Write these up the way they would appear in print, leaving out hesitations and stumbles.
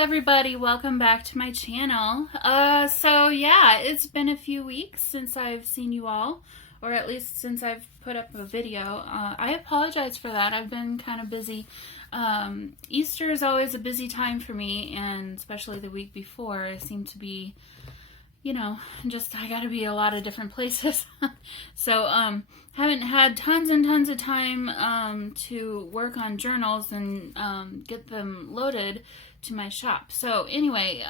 everybody, welcome back to my channel. So yeah, it's been a few weeks since I've seen you all, or at least since I've put up a video. I apologize for that. I've been kind of busy. Easter is always a busy time for me, and especially the week before, I seem to be, you know, I gotta be a lot of different places. So, haven't had tons and tons of time to work on journals and get them loaded to my shop. So anyway,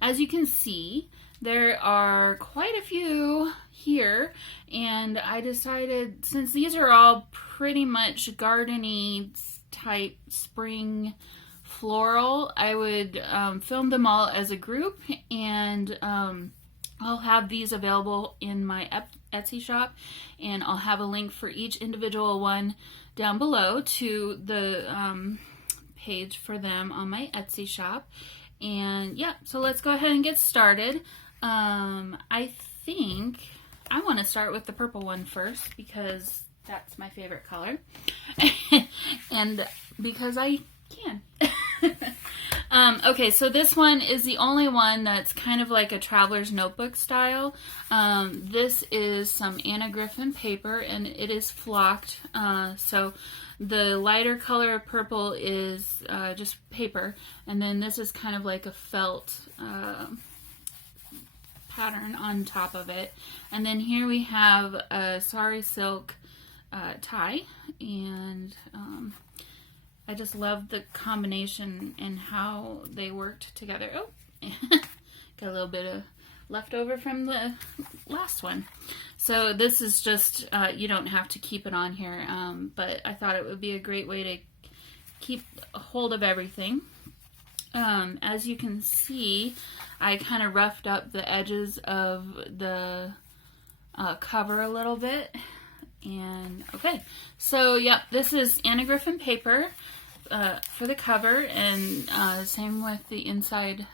as you can see, there are quite a few here, and I decided, since these are all pretty much garden-y type spring floral, I would film them all as a group, and I'll have these available in my Etsy shop, and I'll have a link for each individual one down below to the page for them on my Etsy shop. And yeah, so let's go ahead and get started. I think I want to start with the purple one first because that's my favorite color and because I can. Okay, so this one is the only one that's kind of like a traveler's notebook style. This is some Anna Griffin paper, and it is flocked. So the lighter color of purple is just paper, and then this is kind of like a felt pattern on top of it. And then here we have a sari silk tie, and I just love the combination and how they worked together. Oh, got a little bit of leftover from the last one. So this is just, you don't have to keep it on here, but I thought it would be a great way to keep a hold of everything. As you can see, I kind of roughed up the edges of the cover a little bit. And okay, so yep, this is Anna Griffin paper for the cover, and same with the inside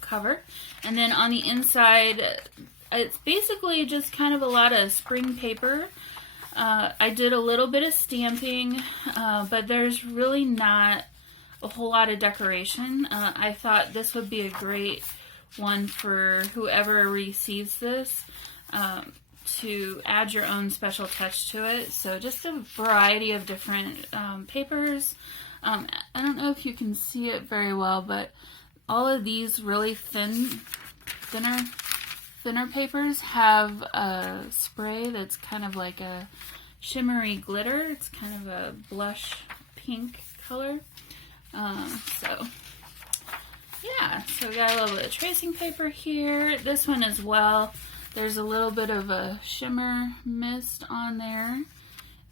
cover. And then on the inside, it's basically just kind of a lot of spring paper. I did a little bit of stamping, but there's really not a whole lot of decoration. I thought this would be a great one for whoever receives this, to add your own special touch to it. So just a variety of different papers. I don't know if you can see it very well, but all of these really thinner papers have a spray that's kind of like a shimmery glitter. It's kind of a blush pink color. So yeah, so we got a little bit of tracing paper here. This one as well. There's a little bit of a shimmer mist on there.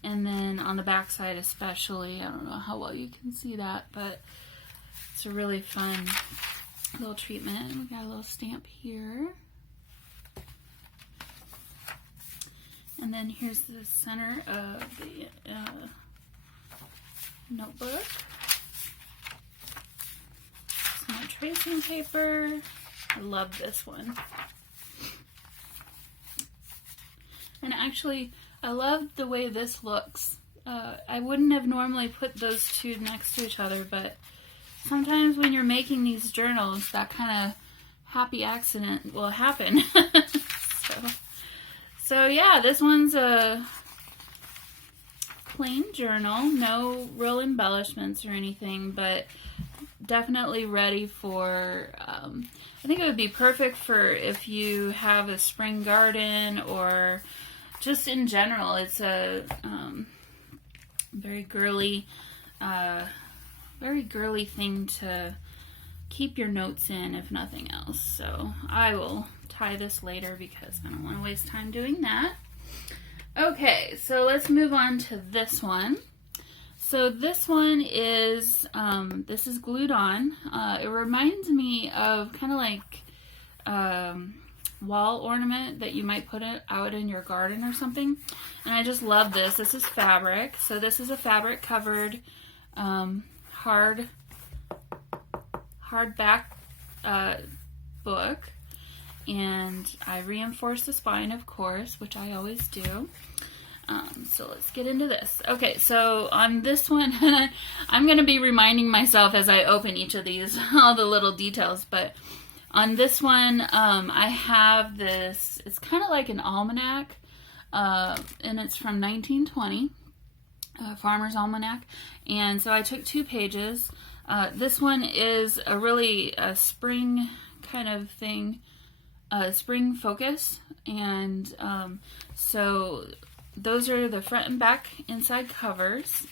And then on the back side especially, I don't know how well you can see that, but it's a really fun little treatment. We got a little stamp here. And then here's the center of the notebook. Some more tracing paper. I love this one. And actually, I love the way this looks. I wouldn't have normally put those two next to each other, but sometimes when you're making these journals, that kind of happy accident will happen. So yeah, this one's a plain journal, no real embellishments or anything, but definitely ready for, I think it would be perfect for if you have a spring garden, or just in general. It's a very girly thing to keep your notes in, if nothing else. So I will tie this later because I don't want to waste time doing that. Okay, so let's move on to this one. So this one is, this is glued on. It reminds me of kind of like wall ornament that you might put it out in your garden or something. And I just love this. This is fabric. So this is a fabric covered hardback book. And I reinforce the spine, of course, which I always do. So let's get into this. Okay, so on this one, I'm going to be reminding myself as I open each of these, all the little details, but on this one, I have this, it's kind of like an almanac, and it's from 1920, Farmer's Almanac, and so I took 2 pages. This one is a really spring kind of thing, spring focus, and so those are the front and back inside covers.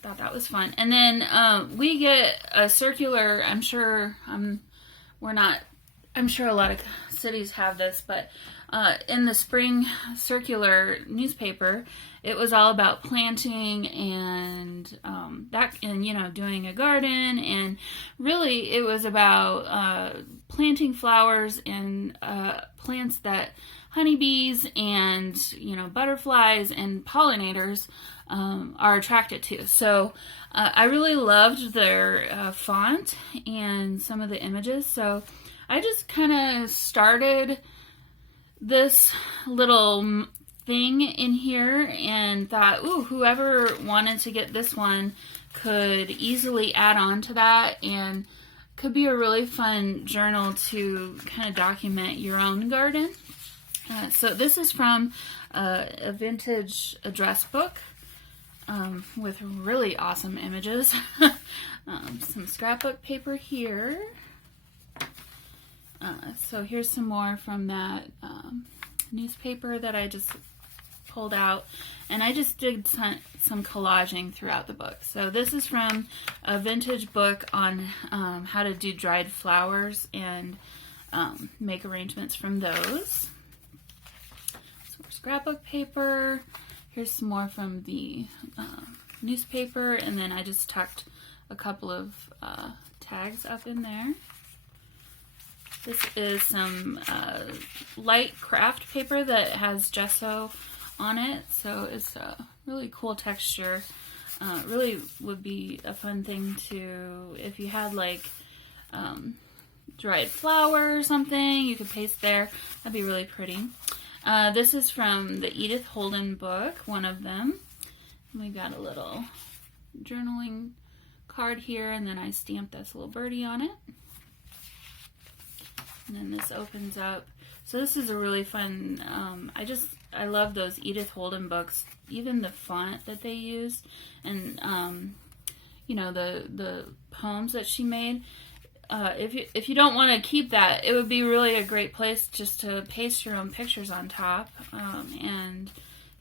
Thought that was fun. And then we get a circular, I'm sure a lot of cities have this, but in the spring circular newspaper, it was all about planting and doing a garden, and really it was about planting flowers and plants that honeybees and butterflies and pollinators are attracted to. So I really loved their font and some of the images. So I just kind of started this little thing in here and thought, ooh, whoever wanted to get this one could easily add on to that, and could be a really fun journal to kind of document your own garden. So this is from a vintage address book with really awesome images. Some scrapbook paper here. So here's some more from that newspaper that I just pulled out, and I just did some collaging throughout the book. So this is from a vintage book on how to do dried flowers and make arrangements from those. Some more scrapbook paper. Here's some more from the newspaper, and then I just tucked a couple of tags up in there. This is some light craft paper that has gesso on it, so it's a really cool texture. Really would be a fun thing to, if you had like dried flour or something, you could paste there. That'd be really pretty. This is from the Edith Holden book, one of them. We got a little journaling card here, and then I stamped this little birdie on it. And then this opens up. So this is a really fun, I love those Edith Holden books, even the font that they used, and, the poems that she made. If you don't want to keep that, it would be really a great place just to paste your own pictures on top, and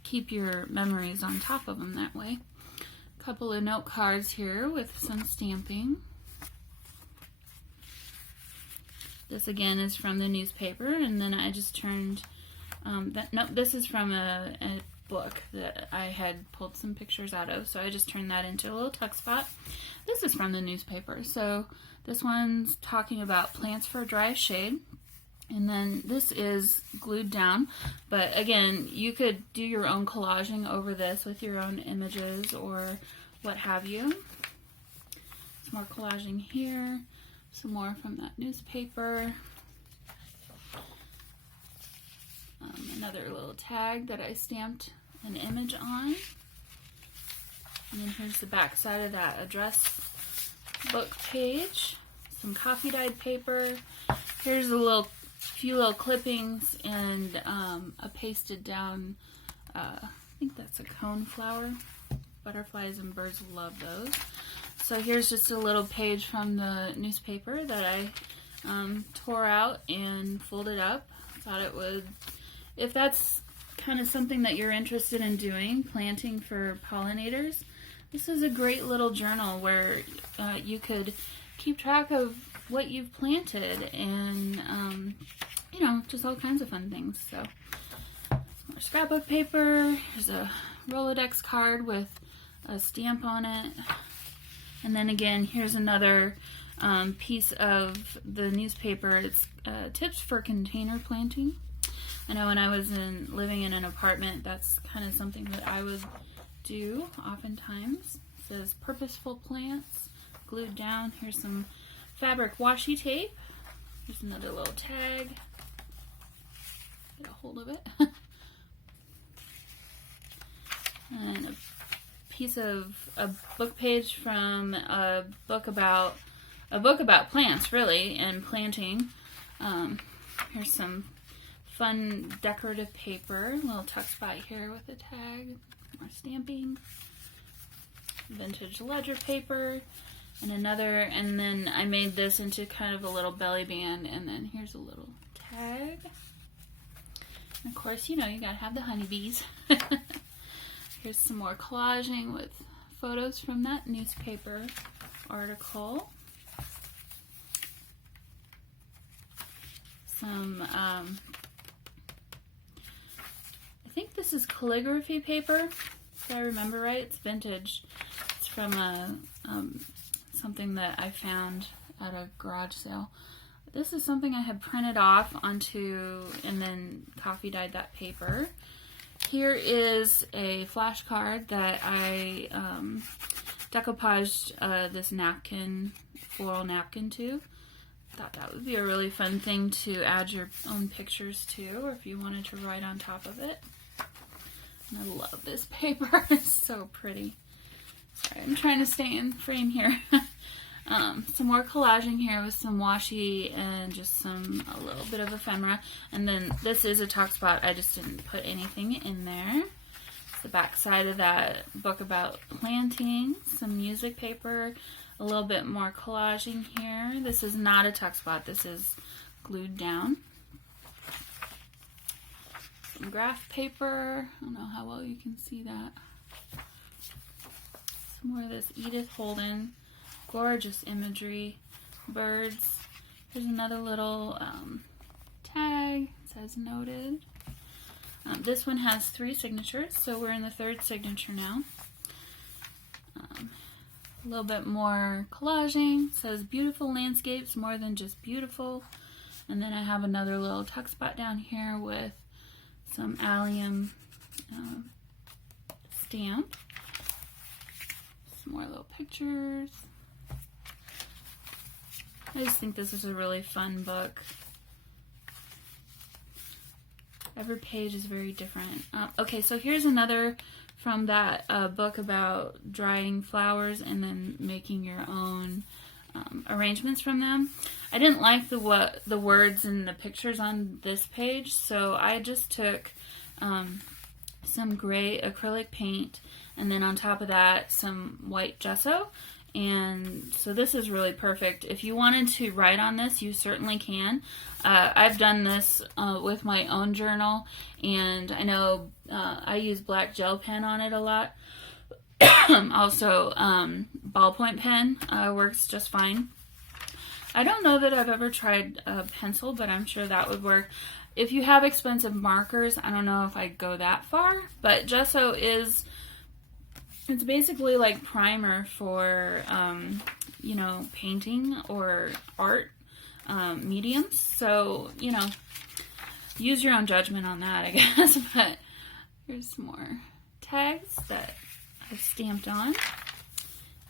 keep your memories on top of them that way. A couple of note cards here with some stamping. This again is from the newspaper, and then I just turned, this is from a book that I had pulled some pictures out of, so I just turned that into a little tuck spot. This is from the newspaper, so this one's talking about plants for dry shade, and then this is glued down, but again, you could do your own collaging over this with your own images or what have you. Some more collaging here. Some more from that newspaper. Another little tag that I stamped an image on. And then here's the back side of that address book page. Some coffee dyed paper. Here's a few little clippings and a pasted down, I think that's a cone flower. Butterflies and birds love those. So here's just a little page from the newspaper that I tore out and folded up. Thought it would, if that's kind of something that you're interested in doing, planting for pollinators, this is a great little journal where you could keep track of what you've planted and, just all kinds of fun things. So, some more scrapbook paper. Here's a Rolodex card with a stamp on it. And then again, here's another piece of the newspaper. It's tips for container planting. I know when I was living in an apartment, that's kind of something that I would do oftentimes. It says purposeful plants, glued down. Here's some fabric washi tape. Here's another little tag. Get a hold of it. And a piece of a book page from a book about plants, really, and planting. Here's some fun decorative paper, a little tuck spot here with a tag, more stamping, vintage ledger paper, and another, and then I made this into kind of a little belly band, and then here's a little tag. And of course, you know, you gotta have the honeybees. Here's some more collaging with photos from that newspaper article. Some, I think this is calligraphy paper, if I remember right. It's vintage. It's from something that I found at a garage sale. This is something I had printed off onto and then coffee dyed that paper. Here is a flashcard that I decoupaged this napkin, floral napkin to. Thought that would be a really fun thing to add your own pictures to, or if you wanted to write on top of it. And I love this paper. It's so pretty. Sorry, I'm trying to stay in frame here. Some more collaging here with some washi and just a little bit of ephemera. And then this is a talk spot. I just didn't put anything in there. The back side of that book about planting. Some music paper. A little bit more collaging here. This is not a tuck spot. This is glued down. Some graph paper. I don't know how well you can see that. Some more of this Edith Holden. Gorgeous imagery. Birds. Here's another little tag. It says noted. This one has 3 signatures, so we're in the 3rd signature now. A little bit more collaging. It says beautiful landscapes, more than just beautiful. And then I have another little tuck spot down here with some allium stamp. Some more little pictures. I just think this is a really fun book. Every page is very different. Okay, so here's another from that book about drying flowers and then making your own arrangements from them. I didn't like the words and the pictures on this page, so I just took some gray acrylic paint and then on top of that some white gesso. And so this is really perfect. If you wanted to write on this, you certainly can. I've done this with my own journal, and I know I use black gel pen on it a lot. Also, ballpoint pen works just fine. I don't know that I've ever tried a pencil, but I'm sure that would work. If you have expensive markers, I don't know if I'd go that far, but gesso is... It's basically like primer for, you know, painting or art mediums. So, you know, use your own judgment on that, I guess. But here's some more tags that I've stamped on.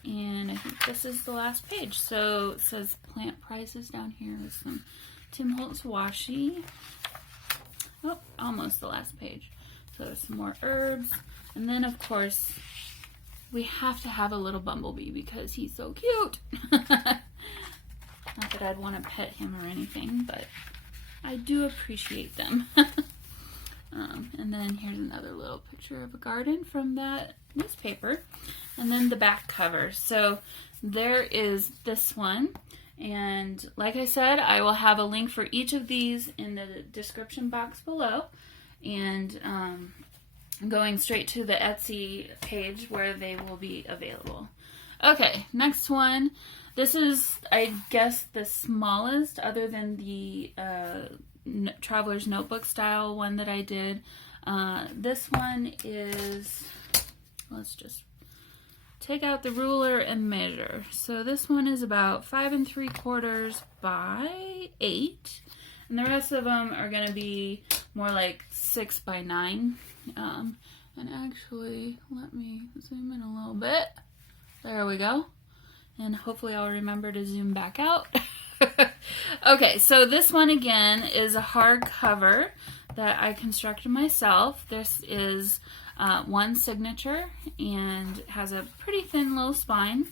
And I think this is the last page. So it says plant prices down here with some Tim Holtz washi. Oh, almost the last page. So there's some more herbs. And then, of course... we have to have a little bumblebee because he's so cute. Not that I'd want to pet him or anything, but I do appreciate them. And then here's another little picture of a garden from that newspaper. And then the back cover. So there is this one. And like I said, I will have a link for each of these in the description box below. And going straight to the Etsy page where they will be available. Okay, next one. This is, I guess, the smallest other than the Traveler's Notebook style one that I did. This one is, let's just take out the ruler and measure. So this one is about 5 3/4 by 8. And the rest of them are going to be more like 6 by 9. And actually, let me zoom in a little bit. There we go. And hopefully I'll remember to zoom back out. Okay, so this one again is a hardcover that I constructed myself. This is one signature and has a pretty thin little spine.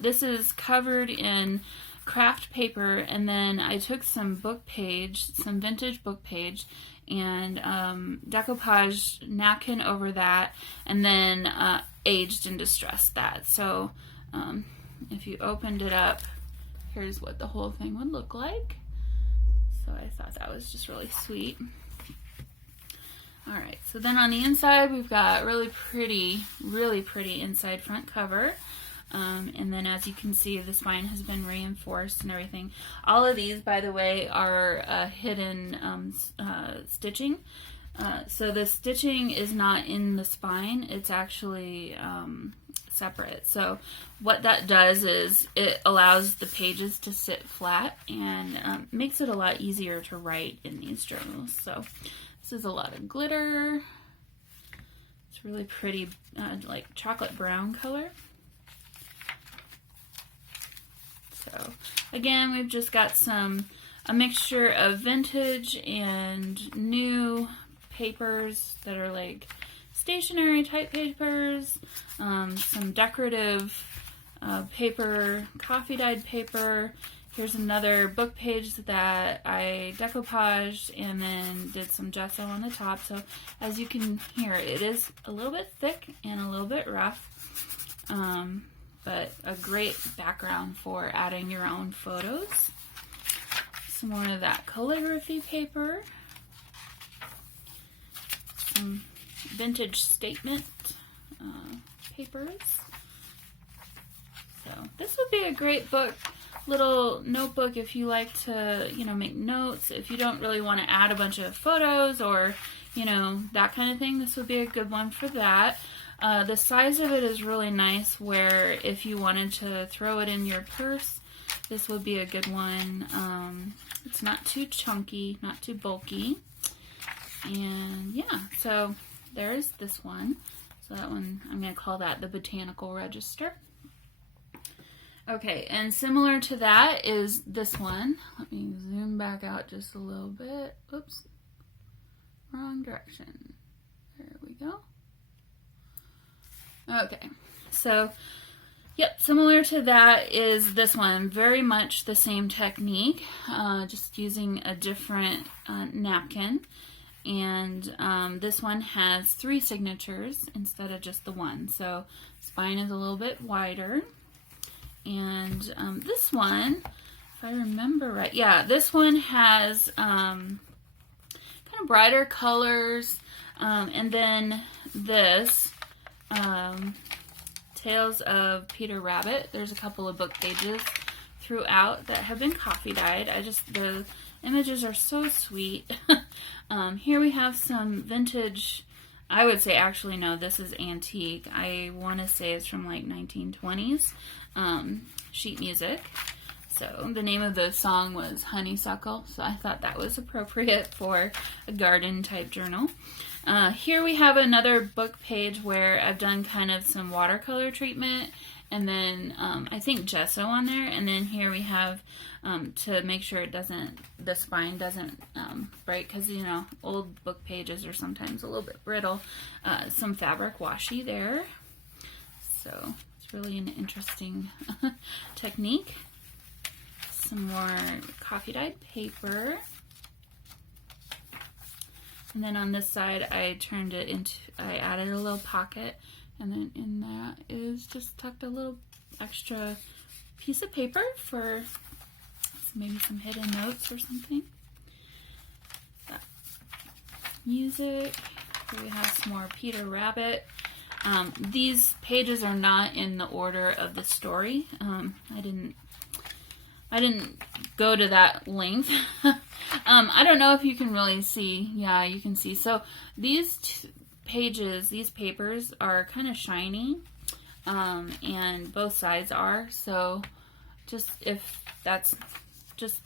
This is covered in craft paper, and then I took some vintage book page, and decoupage napkin over that, and then aged and distressed that. So if you opened it up, here's what the whole thing would look like. So I thought that was just really sweet. Alright, so then on the inside we've got really pretty inside front cover. And then as you can see, the spine has been reinforced and everything. All of these, by the way, are hidden stitching. So the stitching is not in the spine, it's actually separate. So what that does is it allows the pages to sit flat and makes it a lot easier to write in these journals. So this is a lot of glitter. It's really pretty, like chocolate brown color. So again, we've just got a mixture of vintage and new papers that are like stationery type papers, some decorative paper, coffee dyed paper. Here's another book page that I decoupaged and then did some gesso on the top. So as you can hear, it is a little bit thick and a little bit rough. But a great background for adding your own photos. Some more of that calligraphy paper. Some vintage statement papers. So this would be a great little notebook if you like to, make notes. If you don't really want to add a bunch of photos or, that kind of thing, this would be a good one for that. The size of it is really nice where if you wanted to throw it in your purse, this would be a good one. It's not too chunky, not too bulky. And yeah, so there's this one. So that one, I'm going to call that the Botanical Register. Okay, and similar to that is this one. Let me zoom back out just a little bit. Oops, wrong direction. There we go. Okay, so, yep, similar to that is this one. Very much the same technique, just using a different napkin. And this one has 3 signatures instead of just the one. So, spine is a little bit wider. And this one, if I remember right, yeah, this one has kind of brighter colors. And then this... Tales of Peter Rabbit. There's a couple of book pages throughout that have been coffee dyed. The images are so sweet. Here we have some vintage, I would say, actually no, this is antique. I want to say it's from like 1920s sheet music. So the name of the song was Honeysuckle, so I thought that was appropriate for a garden type journal. Here we have another book page where I've done kind of some watercolor treatment and then I think gesso on there. And then here we have, to make sure the spine doesn't break, because old book pages are sometimes a little bit brittle, some fabric washi there. So it's really an interesting technique. Some more coffee dyed paper. And then on this side, I added a little pocket, and then in that is just tucked a little extra piece of paper for maybe some hidden notes or something. Music. Here we have some more Peter Rabbit. These pages are not in the order of the story. I didn't go to that length. I don't know if you can really see. Yeah, you can see. So these papers are kind of shiny, and both sides are. So just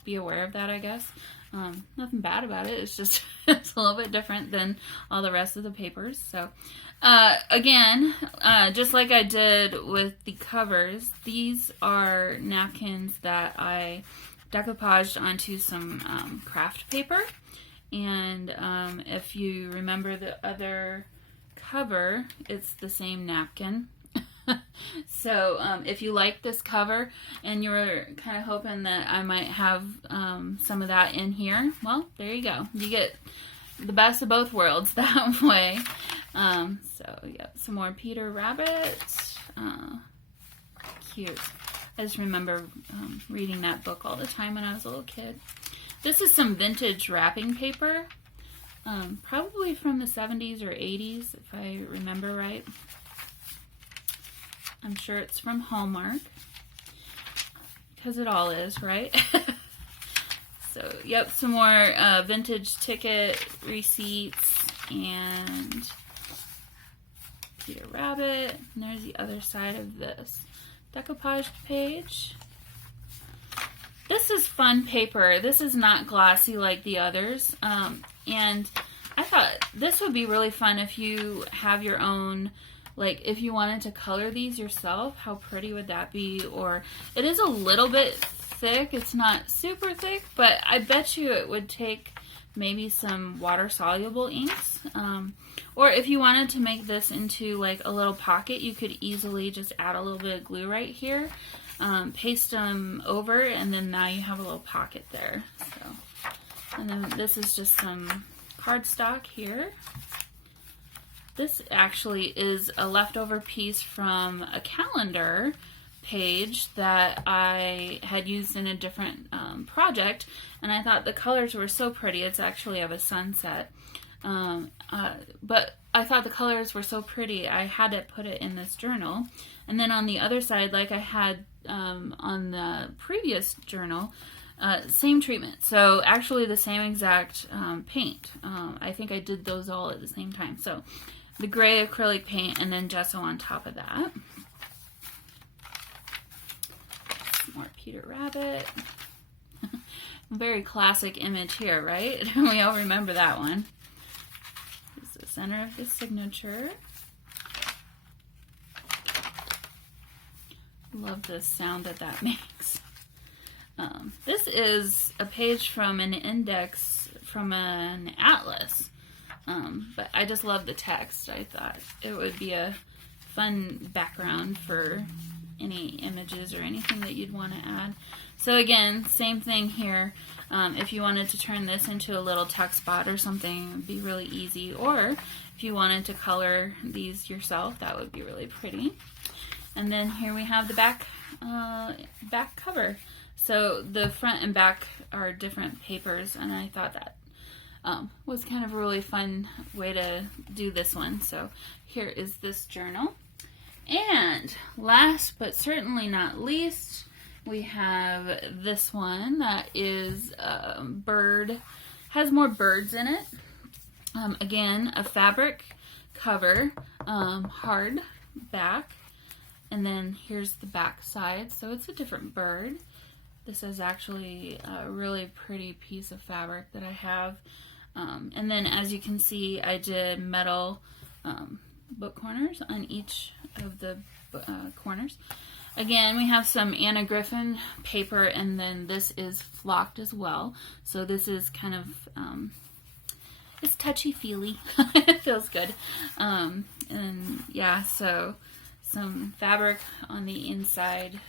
be aware of that, I guess. Nothing bad about it. It's just it's a little bit different than all the rest of the papers. So again, just like I did with the covers, these are napkins that I decoupaged onto some craft paper. And if you remember the other cover, it's the same napkin. So if you like this cover and you're kind of hoping that I might have some of that in here, well, there you go. You get the best of both worlds that way. So yep, some more Peter Rabbit. Cute. I just remember reading that book all the time when I was a little kid. This is some vintage wrapping paper, probably from the 70s or 80s, if I remember right. I'm sure it's from Hallmark, because it all is, right? So, yep, some more vintage ticket receipts and Peter Rabbit. And there's the other side of this decoupage page. This is fun paper. This is not glossy like the others. And I thought this would be really fun if you have your own, like if you wanted to color these yourself, how pretty would that be? Or it is a little bit thick. It's not super thick, but I bet you it would take maybe some water soluble inks. Or if you wanted to make this into like a little pocket, you could easily just add a little bit of glue right here, paste them over, and then now you have a little pocket there. So, and then this is just some cardstock here. This actually is a leftover piece from a calendar page that I had used in a different project, and I thought the colors were so pretty. It's actually of a sunset, but I thought the colors were so pretty I had to put it in this journal. And then on the other side, like I had on the previous journal, same treatment. So actually the same exact paint. I think I did those all at the same time. So the gray acrylic paint and then gesso on top of that. Some more Peter Rabbit. Very classic image here, right? We all remember that one. This is the center of the signature. Love the sound that makes. This is a page from an index from an atlas. But I just love the text. I thought it would be a fun background for any images or anything that you'd want to add. So again, same thing here. If you wanted to turn this into a little text spot or something, it would be really easy. Or if you wanted to color these yourself, that would be really pretty. And then here we have the back cover. So the front and back are different papers, and I thought that was kind of a really fun way to do this one. So here is this journal. And last but certainly not least, we have this one that is bird, has more birds in it. Again, a fabric cover, hard back, and then here's the back side. So it's a different bird. This is actually a really pretty piece of fabric that I have. And then as you can see, I did metal book corners on each of the corners. Again, we have some Anna Griffin paper, and then this is flocked as well. So this is kind of, it's touchy-feely. It feels good. And yeah, so some fabric on the inside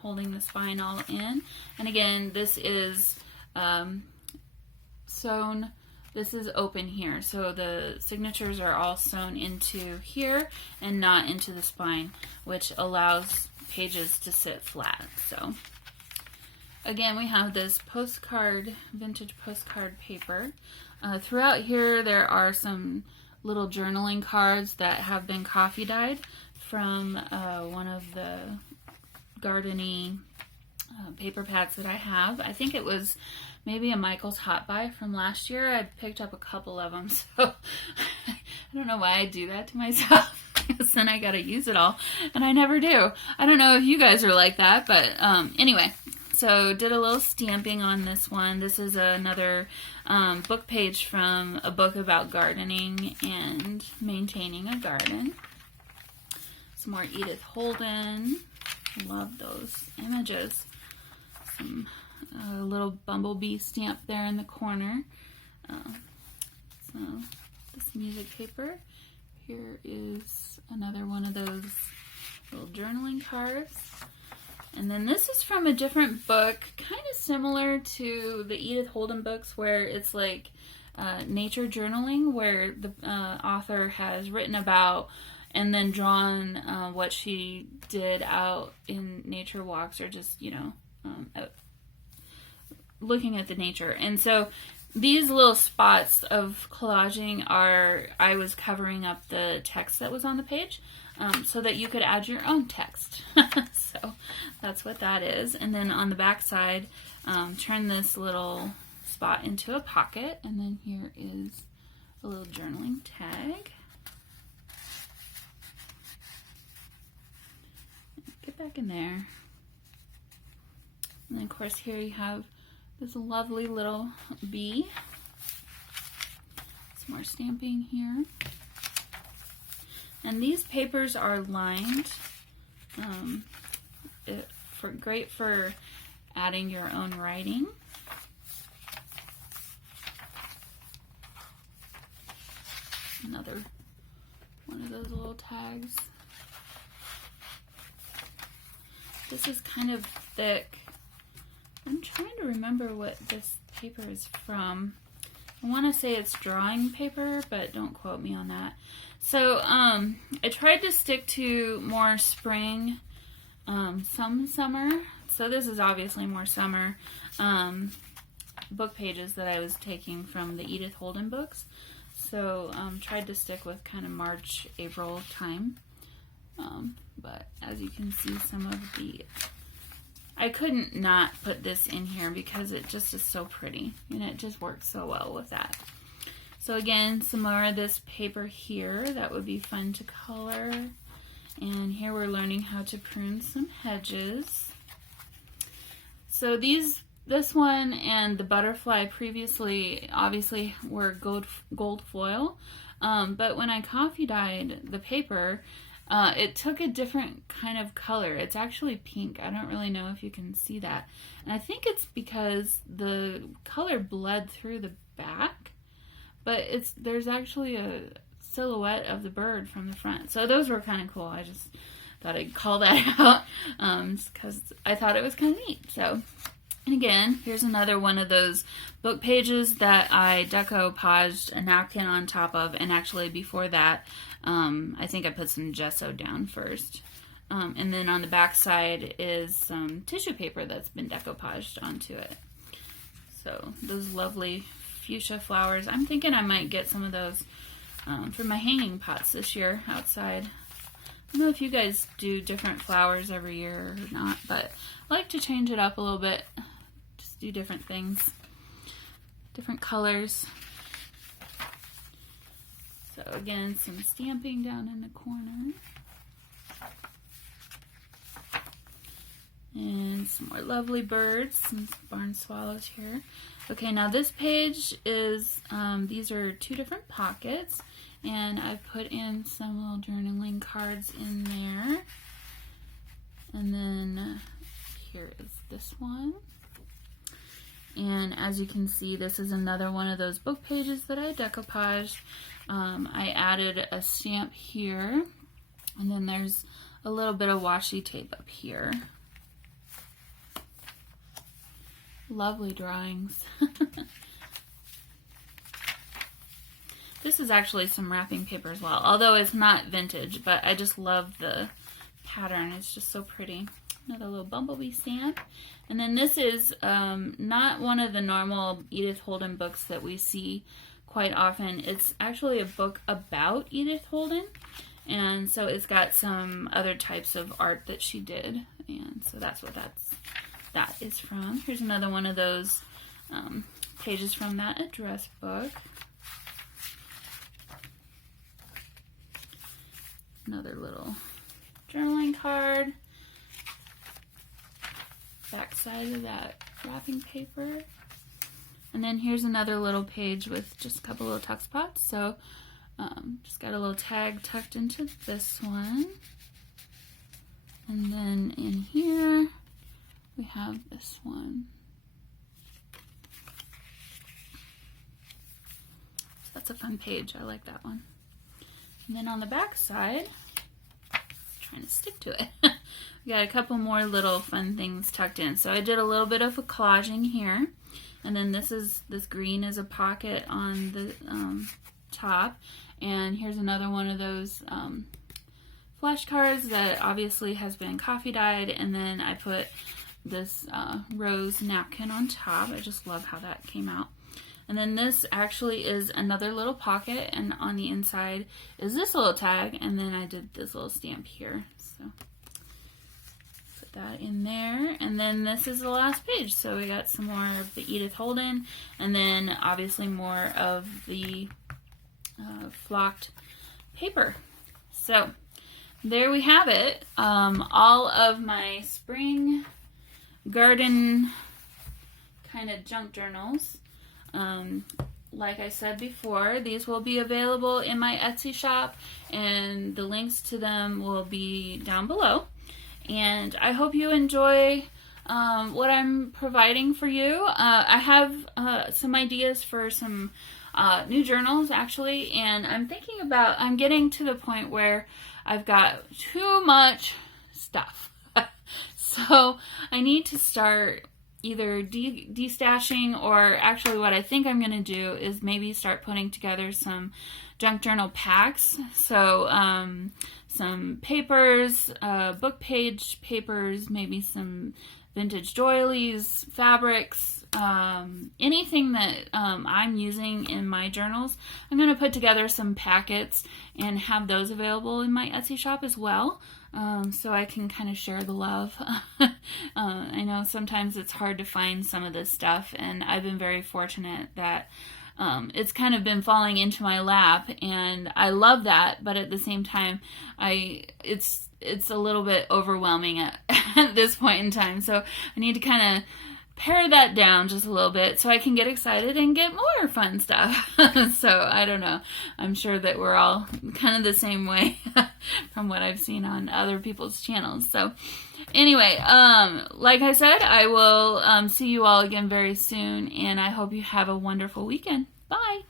holding the spine all in. And again, this is sewn. This is open here, so the signatures are all sewn into here and not into the spine, which allows pages to sit flat. So again, we have this postcard, vintage postcard paper. Throughout here, there are some little journaling cards that have been coffee dyed from one of the gardening paper pads that I have. I think it was maybe a Michael's Hot Buy from last year. I picked up a couple of them, so I don't know why I do that to myself, because then I gotta use it all, and I never do. I don't know if you guys are like that, but anyway, so did a little stamping on this one. This is another book page from a book about gardening and maintaining a garden. Some more Edith Holden. Love those images. Some little bumblebee stamp there in the corner. So this music paper. here is another one of those little journaling cards. And then this is from a different book, kind of similar to the Edith Holden books, where it's like nature journaling, where the author has written about and then drawn what she did out in nature walks, or just, you know, looking at the nature. And so these little spots of collaging are, I was covering up the text that was on the page so that you could add your own text. So that's what that is. And then on the back side, turn this little spot into a pocket, and then here is a little journaling tag. Get back in there. And then of course here you have this lovely little bee. Some more stamping here. And these papers are lined. Great for adding your own writing. Another one of those little tags. This is kind of thick. I'm trying to remember what this paper is from. I want to say it's drawing paper, but don't quote me on that. So I tried to stick to more spring, some summer. So this is obviously more summer book pages that I was taking from the Edith Holden books. So tried to stick with kind of March, April time. But as you can see, some of the... I couldn't not put this in here because it just is so pretty, and it just works so well with that. So again, some more of this paper here that would be fun to color. And here we're learning how to prune some hedges. So this one and the butterfly previously obviously were gold foil, but when I coffee dyed the paper, it took a different kind of color. It's actually pink. I don't really know if you can see that. And I think it's because the color bled through the back, but there's actually a silhouette of the bird from the front. So those were kind of cool. I just thought I'd call that out because I thought it was kind of neat. So, and again, here's another one of those book pages that I decoupaged a napkin on top of, and actually before that, I think I put some gesso down first. And then on the back side is some tissue paper that's been decoupaged onto it. So those lovely fuchsia flowers. I'm thinking I might get some of those for my hanging pots this year outside. I don't know if you guys do different flowers every year or not, but I like to change it up a little bit. Just do different things, different colors. So again, some stamping down in the corner. And some more lovely birds, some barn swallows here. Okay, now this page is, these are two different pockets, and I put in some little journaling cards in there. And then here is this one. And as you can see, this is another one of those book pages that I decoupaged. I added a stamp here, and then there's a little bit of washi tape up here. Lovely drawings. This is actually some wrapping paper as well, although it's not vintage, but I just love the pattern. It's just so pretty. Another little bumblebee stamp. And then this is not one of the normal Edith Holden books that we see quite often. It's actually a book about Edith Holden, and so it's got some other types of art that she did, and so that's what that is from. Here's another one of those pages from that address book. Another little journaling card. Back side of that wrapping paper. And then here's another little page with just a couple little tuck spots. So just got a little tag tucked into this one. And then in here we have this one. So that's a fun page. I like that one. And then on the back side, trying to stick to it, we got a couple more little fun things tucked in. So I did a little bit of a collaging here, and then this green is a pocket on the top, and here's another one of those flashcards that obviously has been coffee dyed, and then I put this rose napkin on top. I just love how that came out. And then this actually is another little pocket, and on the inside is this little tag, and then I did this little stamp here. So put that in there, and then this is the last page. So we got some more of the Edith Holden, and then obviously more of the flocked paper. So there we have it. All of my spring garden kind of junk journals. Like I said before, these will be available in my Etsy shop, and the links to them will be down below. And I hope you enjoy what I'm providing for you. I have some ideas for some new journals actually, and I'm getting to the point where I've got too much stuff. So I need to start either destashing, or actually what I think I'm going to do is maybe start putting together some junk journal packs. So some papers, book page papers, maybe some vintage doilies, fabrics, anything that I'm using in my journals. I'm going to put together some packets and have those available in my Etsy shop as well. So I can kind of share the love. I know sometimes it's hard to find some of this stuff, and I've been very fortunate that it's kind of been falling into my lap, and I love that, but at the same time, it's a little bit overwhelming at this point in time, so I need to kind of pare that down just a little bit so I can get excited and get more fun stuff. So I don't know. I'm sure that we're all kind of the same way from what I've seen on other people's channels. So anyway, like I said, I will see you all again very soon, and I hope you have a wonderful weekend. Bye.